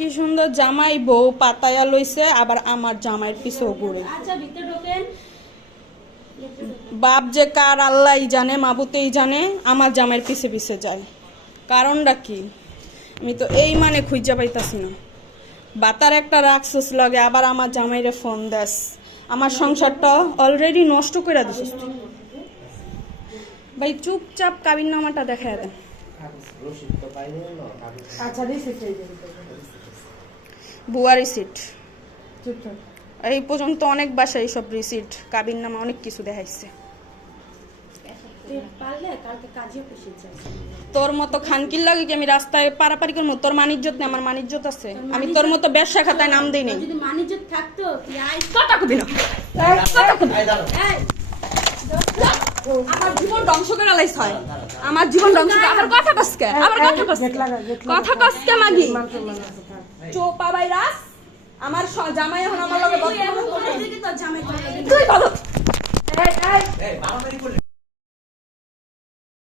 কি সুন্দর জামাই বউ পাতায়া লইছে, আবার আমার জামাইয়ের পিছেও ঘুরে। বাপ যে কার আল্লাহই জানে, মাবুতেই জানে, আমার জামাইয়ের পিছে পিছে যায়। কারণটা কি আমি তো এই মানে খুঁজা পাইতাছি না। বাতার একটা রাখছিস লাগে, আবার আমার জামাইরে ফোন দেস। আমার সংসারটা অলরেডি নষ্ট করে দিছিস ভাই। চুপচাপ কাবিন নামাটা দেখায় দেন। বুয়া রিসিট এই পর্যন্ত অনেক বাসায় এইসব রিসিট কাবিন নামা অনেক কিছু দেখাইছে। তোর মতো খানকির লাগে কি আমি রাস্তায় পারাপারি করবো? তোর মানিজ্জত নেই, আমার মানিজ্জত আছে। আমি তোর মতো ব্যবসা খাতায় নাম দিই নাই। আমার জীবন ধ্বংস করে লাইছ হয়, আমার জীবন ধ্বংস করে। আবার কথা কসকে, আবার কথা কসকে, কথা কসকে মাগি চোপা ভাই রাস। আমার জামাই এখন আমার লগে বদনাম করে। তুই বল